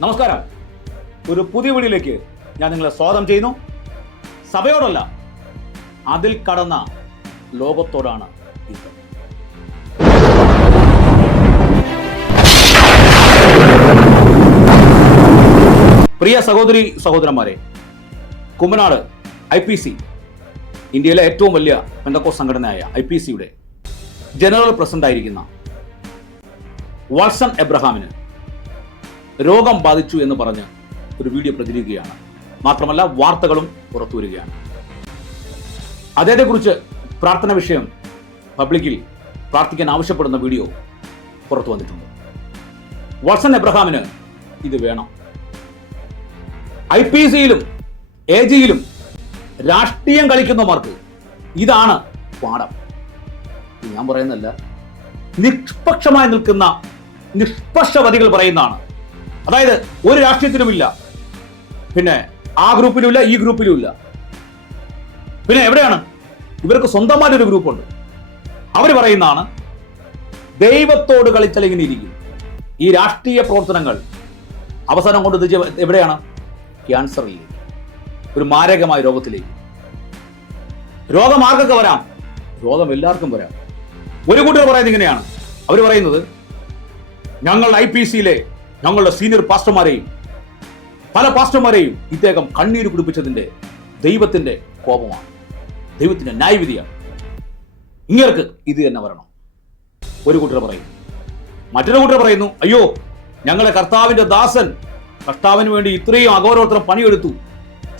നമസ്കാരം. ഒരു പുതിയ വീഡിയോയിലേക്ക് ഞാൻ നിങ്ങളെ സ്വാഗതം ചെയ്യുന്നു. സഭയോടല്ല അതിൽ കടന്ന ലോകത്തോടാണ് പ്രിയ സഹോദരി സഹോദരന്മാരെ കുമ്മനാട് ഐ പി സി ഇന്ത്യയിലെ ഏറ്റവും വലിയ പെന്തക്കോ സംഘടനയായ ഐ പി സിയുടെ ജനറൽ പ്രസിഡന്റ് ആയിരിക്കുന്ന വാട്സൺ എബ്രഹാമിന് രോഗം ബാധിച്ചു എന്ന് പറഞ്ഞ് ഒരു വീഡിയോ പ്രചരിക്കുകയാണ്. മാത്രമല്ല വാർത്തകളും പുറത്തു വരികയാണ്. അദ്ദേഹത്തെക്കുറിച്ച് പ്രാർത്ഥന വിഷയം പബ്ലിക്കിൽ പ്രാർത്ഥിക്കാൻ ആവശ്യപ്പെടുന്ന വീഡിയോ പുറത്തു വന്നിട്ടുണ്ട്. വർഷൻ എബ്രഹാമിന് ഇത് വേണം. ഐ പി സിയിലും എ ജിയിലും രാഷ്ട്രീയം കളിക്കുന്നവർക്ക് ഇതാണ് പാഠം. ഞാൻ പറയുന്നല്ല നിഷ്പക്ഷമായി നിൽക്കുന്ന നിഷ്പക്ഷവതികൾ പറയുന്നതാണ് അതായത് ഒരു രാഷ്ട്രീയത്തിലുമില്ല പിന്നെ ആ ഗ്രൂപ്പിലുമില്ല ഈ ഗ്രൂപ്പിലുമില്ല. പിന്നെ എവിടെയാണ്? ഇവർക്ക് സ്വന്തമായിട്ടൊരു ഗ്രൂപ്പുണ്ട്. അവർ പറയുന്നതാണ് ദൈവത്തോട് കളിച്ചാൽ ഇരിക്കും. ഈ രാഷ്ട്രീയ പ്രവർത്തനങ്ങൾ അവസാനം കൊണ്ട് എവിടെയാണ്? ക്യാൻസറിലേക്ക്. ഒരു മാരകമായ രോഗത്തിലേക്ക്. രോഗം ആർക്കൊക്കെ വരാം? രോഗം എല്ലാവർക്കും വരാം. ഒരു കൂട്ടർ പറയുന്നത് ഇങ്ങനെയാണ്. അവർ പറയുന്നത് ഞങ്ങൾ ഐ പി സിയിലെ ഞങ്ങളുടെ സീനിയർ പാസ്റ്റർമാരെയും പല പാസ്റ്റർമാരെയും ഇദ്ദേഹം കണ്ണീര് കുടിപ്പിച്ചതിന്റെ ദൈവത്തിന്റെ കോപമാണ്. ദൈവത്തിന്റെ ന്യായവിധിയാണ്. ഇങ്ങർക്ക് ഇത് തന്നെ വരണം. ഒരു കൂട്ടർ പറയും. മറ്റൊരു കൂട്ടർ പറയുന്നു അയ്യോ ഞങ്ങളെ കർത്താവിന്റെ ദാസൻ കർത്താവിന് വേണ്ടി ഇത്രയും അഗൗരവത്രം പണിയെടുത്തു.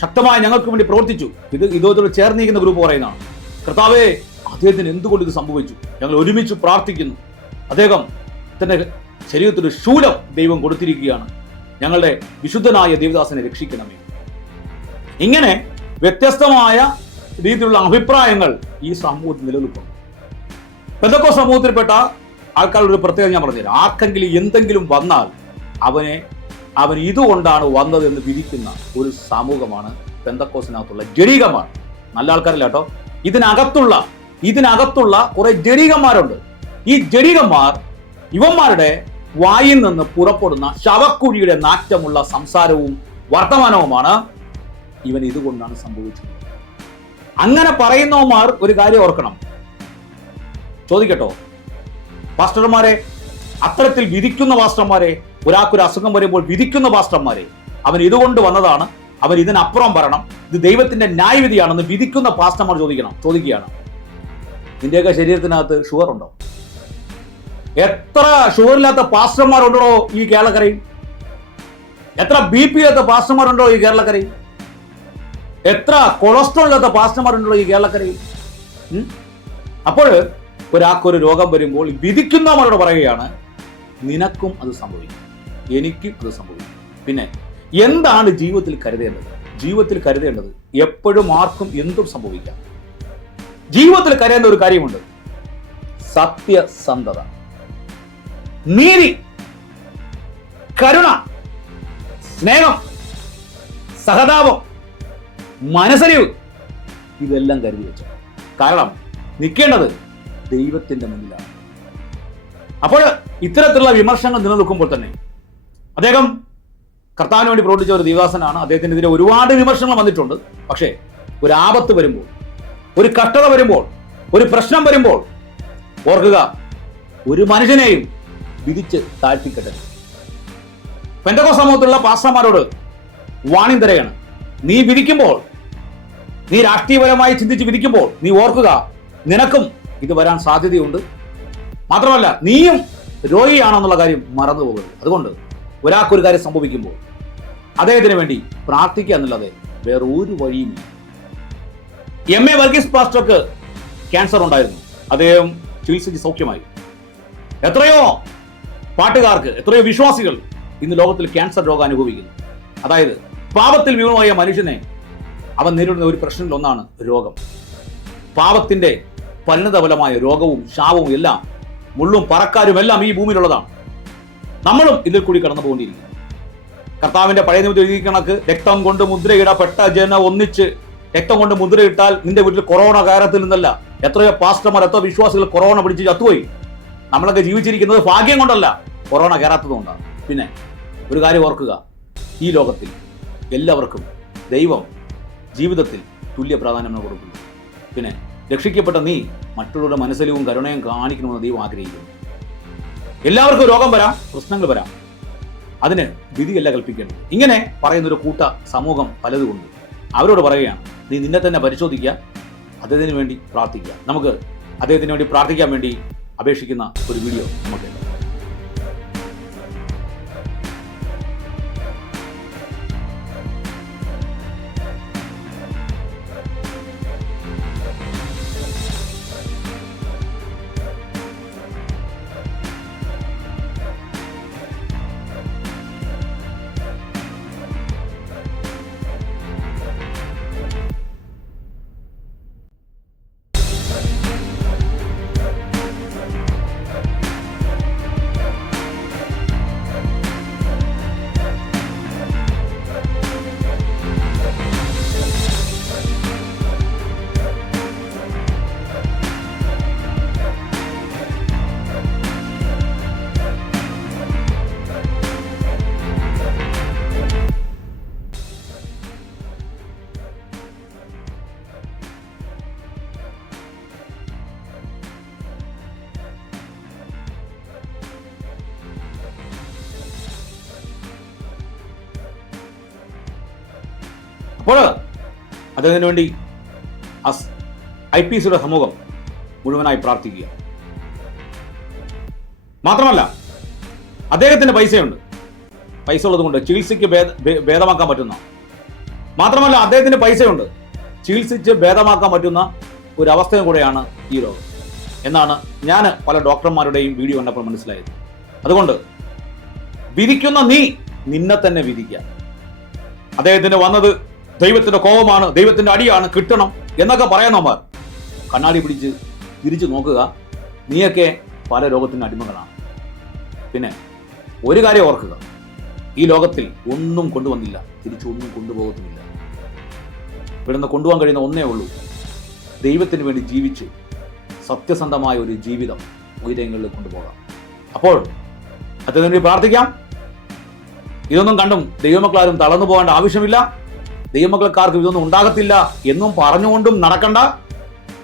ശക്തമായി ഞങ്ങൾക്ക് വേണ്ടി പ്രവർത്തിച്ചു. ഇത് ഇതോട് ചേർന്നിരിക്കുന്ന ഗ്രൂപ്പ് പറയുന്നതാണ്. കർത്താവേ അദ്ദേഹത്തിന് എന്തുകൊണ്ട് ഇത് സംഭവിച്ചു? ഞങ്ങൾ ഒരുമിച്ച് പ്രാർത്ഥിക്കുന്നു. അദ്ദേഹം തന്റെ ശരീരത്തിൽ ഒരു ശൂലം ദൈവം കൊടുത്തിരിക്കുകയാണ്. ഞങ്ങളുടെ വിശുദ്ധനായ ദേവദാസനെ രക്ഷിക്കണമേ. ഇങ്ങനെ വ്യത്യസ്തമായ രീതിയിലുള്ള അഭിപ്രായങ്ങൾ ഈ സമൂഹത്തിൽ നിലനിൽക്കുന്നു എന്തൊക്കെ സമൂഹത്തിൽപ്പെട്ട ആൾക്കാരുടെ ഒരു പ്രത്യേകത ഞാൻ പറഞ്ഞുതരാം. ആർക്കെങ്കിലും എന്തെങ്കിലും വന്നാൽ അവനെ അവൻ ഇതുകൊണ്ടാണ് വന്നത് എന്ന് വിധിക്കുന്ന ഒരു സമൂഹമാണ് പെന്തക്കോസിനകത്തുള്ള ജഡീകന്മാർ നല്ല ആൾക്കാരല്ല കേട്ടോ? ഇതിനകത്തുള്ള ഇതിനകത്തുള്ള കുറെ ജഡീകന്മാരുണ്ട് ഈ ജഡീകന്മാർ ഇവന്മാരുടെ വായിൽ നിന്ന് പുറപ്പെടുന്ന ശവക്കുഴിയുടെ നാറ്റമുള്ള സംസാരവും വർത്തമാനവുമാണ് ഇവൻ ഇതുകൊണ്ടാണ് സംഭവിച്ചത്. അങ്ങനെ പറയുന്നവന്മാർ ഒരു കാര്യം ഓർക്കണം. ചോദിക്കട്ടോ? പാസ്റ്റർമാരെ അത്തരത്തിൽ വിധിക്കുന്ന പാസ്റ്റർമാരെ ഒരാൾക്കൊരു അസുഖം വരുമ്പോൾ വിധിക്കുന്ന പാസ്റ്റർമാരെ അവൻ ഇതുകൊണ്ട് വന്നതാണ് അവൻ ഇതിനപ്പുറം വരണം ഇത് ദൈവത്തിന്റെ ന്യായവിധിയാണെന്ന് വിധിക്കുന്ന പാസ്റ്റർമാർ ചോദിക്കണം ചോദിക്കുകയാണ്. നിന്റെയൊക്കെ ശരീരത്തിനകത്ത് ഷുഗർ ഉണ്ടോ എത്ര ഷുഗർ ഇല്ലാത്ത പാസ്റ്റർമാരുണ്ടോ ഈ കേരളക്കരയിൽ? എത്ര ബി പി ഇല്ലാത്ത പാസ്റ്റർമാരുണ്ടോ ഈ കേരളക്കരയിൽ? എത്ര കൊളസ്ട്രോൾ ഇല്ലാത്ത പാസ്റ്റർമാരുണ്ടോ ഈ കേരളക്കരയിൽ? അപ്പോൾ ഒരാൾക്കൊരു രോഗം വരുമ്പോൾ വിധിക്കുന്നവരോട് പറയുകയാണ് നിനക്കും അത് സംഭവിക്കും. എനിക്കും അത് സംഭവിക്കും. പിന്നെ എന്താണ് ജീവിതത്തിൽ കരുതേണ്ടത്? ജീവിതത്തിൽ കരുതേണ്ടത് എപ്പോഴും ആർക്കും എന്തും സംഭവിക്കാം. ജീവിതത്തിൽ കരുതേണ്ട ഒരു കാര്യമുണ്ട്. സത്യസന്ധത. നീതി കരുണ സ്നേഹം സഹതാപം മനസ്സരിവ് ഇതെല്ലാം കരുതി വെച്ചു കാരണം നിൽക്കേണ്ടത് ദൈവത്തിന്റെ മുന്നിലാണ്. അപ്പോൾ ഇത്തരത്തിലുള്ള വിമർശനങ്ങൾ നിലനിൽക്കുമ്പോൾ തന്നെ അദ്ദേഹം കർത്താവിന് വേണ്ടി പ്രവർത്തിച്ച ഒരു ദിവദാസനാണ്. അദ്ദേഹത്തിനെതിരെ ഒരുപാട് വിമർശനങ്ങൾ വന്നിട്ടുണ്ട്. പക്ഷേ ഒരു ആപത്ത് വരുമ്പോൾ ഒരു കഷ്ടത വരുമ്പോൾ ഒരു പ്രശ്നം വരുമ്പോൾ ഓർക്കുക ഒരു മനുഷ്യനെയും വിധിച്ച് താഴ്ത്തിക്കെട്ടത് പെന്തകോ സമൂഹത്തിലുള്ള പാസ്റ്റർമാരോട് വാണിംഗ് തരയാണ് നീ വിധിക്കുമ്പോൾ നീ രാഷ്ട്രീയപരമായി ചിന്തിച്ച് വിധിക്കുമ്പോൾ നീ ഓർക്കുക നിനക്കും ഇത് വരാൻ സാധ്യതയുണ്ട്. മാത്രമല്ല നീയും രോഗിയാണെന്നുള്ള കാര്യം മറന്നു പോകരുത്. അതുകൊണ്ട് ഒരാൾക്കൊരു കാര്യം സംഭവിക്കുമ്പോൾ അദ്ദേഹത്തിന് വേണ്ടി പ്രാർത്ഥിക്കുക എന്നല്ലാതെ വേറെ ഒരു വഴിയുമില്ല. എം എ വർഗീസ് പാസ്റ്റർക്ക് ക്യാൻസർ ഉണ്ടായിരുന്നു. അദ്ദേഹം ചികിത്സിച്ച് സൗഖ്യമായി. എത്രയോ പാട്ടുകാർക്ക് എത്രയോ വിശ്വാസികൾ ഇന്ന് ലോകത്തിൽ ക്യാൻസർ രോഗം അനുഭവിക്കുന്നു. അതായത് പാപത്തിൽ വിമുഖമായ മനുഷ്യനെ അവൻ നേരിടുന്ന ഒരു പ്രശ്നത്തിൽ ഒന്നാണ് രോഗം. പാപത്തിന്റെ പരിണതഫലമായ രോഗവും ശാപവും എല്ലാം മുള്ളും പറക്കാരും എല്ലാം ഈ ഭൂമിയിലുള്ളതാണ്. നമ്മളും ഇതിൽ കൂടി കടന്നു പോകേണ്ടിയിരിക്കുന്നു കർത്താവിന്റെ പഴയ നിമിത്തം എഴുതി കണക്ക് രക്തം കൊണ്ട് മുദ്രയിടപ്പെട്ട ജന ഒന്നിച്ച് രക്തം കൊണ്ട് മുദ്രയിട്ടാൽ നിന്റെ വീട്ടിൽ കൊറോണ കയറത്തിൽ നിന്നല്ല എത്രയോ പാസ്റ്റർമാർ എത്ര വിശ്വാസികൾ കൊറോണ പിടിച്ച് ചത്തുപോയി. നമ്മളൊക്കെ ജീവിച്ചിരിക്കുന്നത് ഭാഗ്യം കൊണ്ടല്ല. കൊറോണ കയറാത്തത് കൊണ്ടാണ് പിന്നെ ഒരു കാര്യം ഓർക്കുക. ഈ ലോകത്തിൽ എല്ലാവർക്കും ദൈവം ജീവിതത്തിൽ തുല്യ പ്രാധാന്യം കൊടുക്കുന്നു. പിന്നെ രക്ഷിക്കപ്പെട്ട നീ മറ്റുള്ളവരുടെ മനസ്സിലും കരുണയും കാണിക്കണമെന്ന് ദൈവം ആഗ്രഹിക്കുന്നു. എല്ലാവർക്കും രോഗം വരാം പ്രശ്നങ്ങൾ വരാം. അതിന് വിധിയല്ല കൽപ്പിക്കേണ്ടത്. ഇങ്ങനെ പറയുന്നൊരു കൂട്ട സമൂഹം പലതുകൊണ്ട് അവരോട് പറയുകയാണ് നീ നിന്നെ തന്നെ പരിശോധിക്കുക അദ്ദേഹത്തിന് വേണ്ടി പ്രാർത്ഥിക്കുക. നമുക്ക് അദ്ദേഹത്തിന് വേണ്ടി പ്രാർത്ഥിക്കാൻ വേണ്ടി അപേക്ഷിക്കുന്ന ഒരു വീഡിയോ നമുക്ക് അപ്പോൾ അദ്ദേഹത്തിന് വേണ്ടി ഐ പി സിയുടെ സമൂഹം മുഴുവനായി പ്രാർത്ഥിക്കുക. മാത്രമല്ല അദ്ദേഹത്തിന് പൈസയുണ്ട്. പൈസ ഉള്ളതുകൊണ്ട് ചികിത്സയ്ക്ക് ഭേദമാക്കാൻ പറ്റുന്ന. മാത്രമല്ല അദ്ദേഹത്തിന് പൈസയുണ്ട്. ചികിത്സിച്ച് ഭേദമാക്കാൻ പറ്റുന്ന ഒരു അവസ്ഥയും കൂടെയാണ് ഈ രോഗം. എന്നാണ് ഞാൻ പല ഡോക്ടർമാരുടെയും വീഡിയോ കണ്ടപ്പോൾ മനസ്സിലായത്. അതുകൊണ്ട് വിധിക്കുന്ന നീ നിന്നെ തന്നെ വിധിക്കുക. അദ്ദേഹത്തിന് വന്നത് ദൈവത്തിന്റെ കോപമാണ് ദൈവത്തിന്റെ അടിയാണ് കിട്ടണം എന്നൊക്കെ പറയണമാർ കണ്ണാടി പിടിച്ച് തിരിച്ചു നോക്കുക. നീയൊക്കെ പല ലോകത്തിന് അടിമകളാണ്. പിന്നെ ഒരു കാര്യം ഓർക്കുക. ഈ ലോകത്തിൽ ഒന്നും കൊണ്ടുവന്നില്ല. തിരിച്ചു തിരിച്ചൊന്നും കൊണ്ടുപോകത്തുമില്ല. ഇവിടുന്ന് കൊണ്ടുപോകാൻ കഴിയുന്ന ഒന്നേ ഉള്ളൂ. ദൈവത്തിന് വേണ്ടി ജീവിച്ച് സത്യസന്ധമായ ഒരു ജീവിതം ഉയരങ്ങളിൽ കൊണ്ടുപോകാം. അപ്പോൾ അദ്ദേഹത്തിന് വേണ്ടി പ്രാർത്ഥിക്കാം. ഇതൊന്നും കണ്ടും ദൈവമക്കളാരും തളർന്നു പോകേണ്ട ആവശ്യമില്ല. ദൈവമക്കൾക്കാർക്കും ഇതൊന്നും ഉണ്ടാകത്തില്ല എന്നും പറഞ്ഞുകൊണ്ടും നടക്കണ്ട.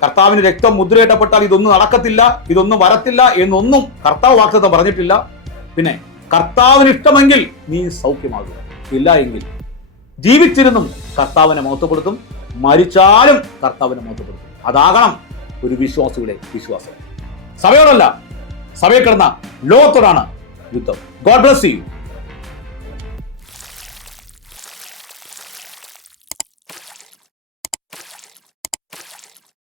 കർത്താവിന് രക്തം മുദ്രയിട്ടപ്പെട്ടാൽ ഇതൊന്നും നടക്കത്തില്ല ഇതൊന്നും വരത്തില്ല എന്നൊന്നും കർത്താവ് വാക്തത്വം പറഞ്ഞിട്ടില്ല. പിന്നെ കർത്താവിന് ഇഷ്ടമെങ്കിൽ നീ സൗഖ്യമാകും ഇല്ല എങ്കിൽ ജീവിച്ചിരുന്നും കർത്താവിനെ മഹത്വപ്പെടുത്തും. മരിച്ചാലും കർത്താവിനെ മഹത്വപ്പെടുത്തും. അതാകണം ഒരു വിശ്വാസിയുടെ വിശ്വാസം. സഭയോടല്ല സഭയിൽ കിടന്ന ലോകത്തോടാണ് യുദ്ധം. God bless you